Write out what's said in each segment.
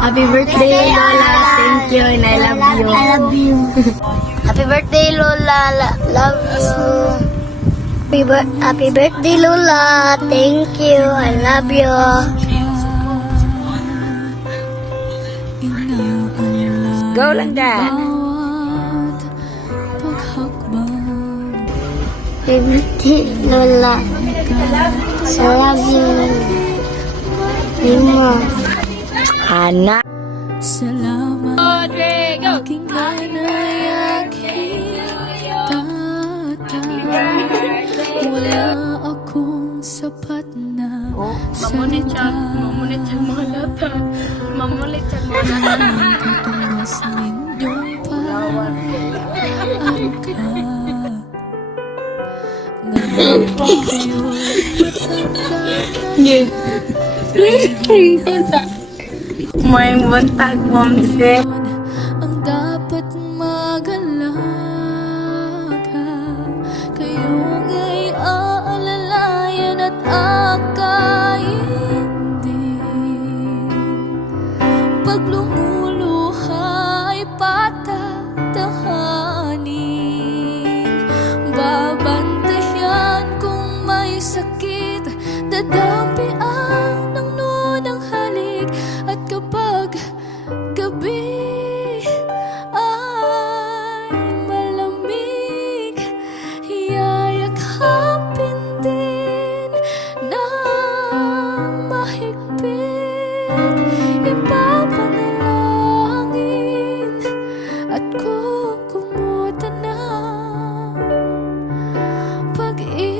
Happy birthday, Lola. Thank you and I love you. I love you. Happy birthday, Lola. Love you. Happy birthday, Lola. Thank you. I love you. Go lang da. Happy birthday, Lola. I love you. Lima. Anak. Salamat, Rodrigo. aking nanay, aking tatay. Wala akong sapat na salita. Mamunit siya mga lata. Mamunit siya mga lata. Ang katumbas ninyong paan ka. Ngayon kayo'y matanda na. May buntag, Momse. Ang dapat magalaga, kayo nga'y aalalayan at akayin din. Pag lumuluha ay patatahanin, babantayan kung may sakit, dadampian ng nunang halik. At kapag gabi ay malamig, yayakapin din ng mahigpit, ipapanalangin at kukumutan ng pag-ibig.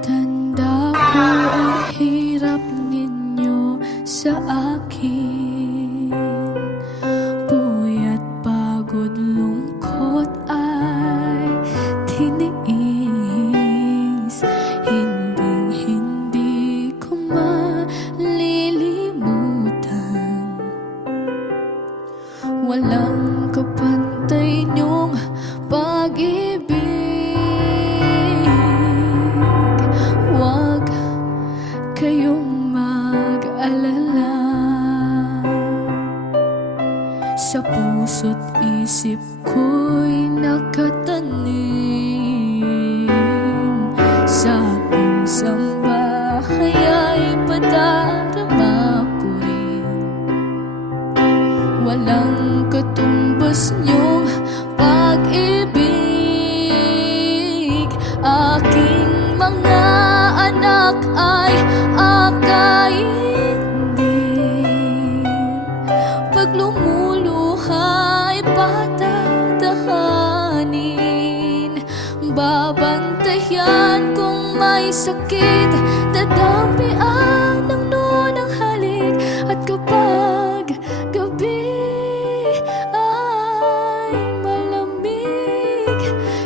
Tanda ko ang hirap ninyo sa akin, puyat, pagod, lungkot ay tiniis. Hinding-hindi ko malilimutan, walang kapantay niyong pag-ibig. Huwag kayong mag-alala, sa puso't isip ko'y nakatanim, sa aking sambahay ay padarama ko rin. Walang katumbas niyong pag-ibig, aking mga anak ay akayin din. Pag lumuluha ay patatahanin, babantayan kung may sakit, dadampian ng nunang halik. At kapag gabi ay malamig,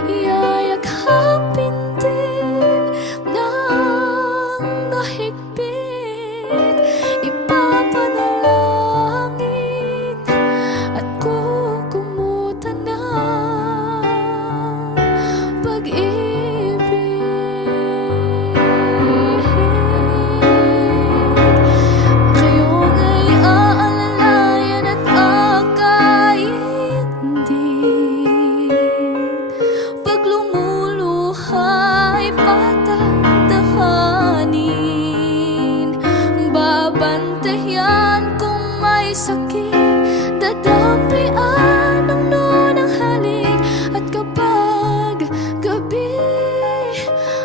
yayakapin din ng mahigpit, ipapanalangin at kukumutan ng pag-ibig. Kayo nga'y aalalayan at akayin din. Pag lumuluha ay patatahanin, babantayan kung may sakit, dadampian ng nunang halik. At kapag gabi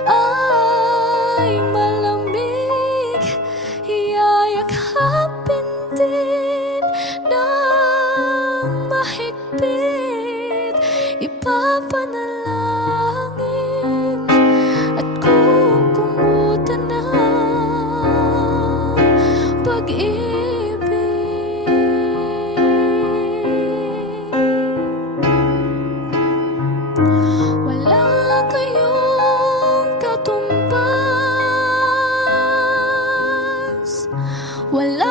ay malamig, yayakapin din ng mahigpit, ipapanalangin at kukumutan ng pag-ibig. Wala kayong katumbas, wala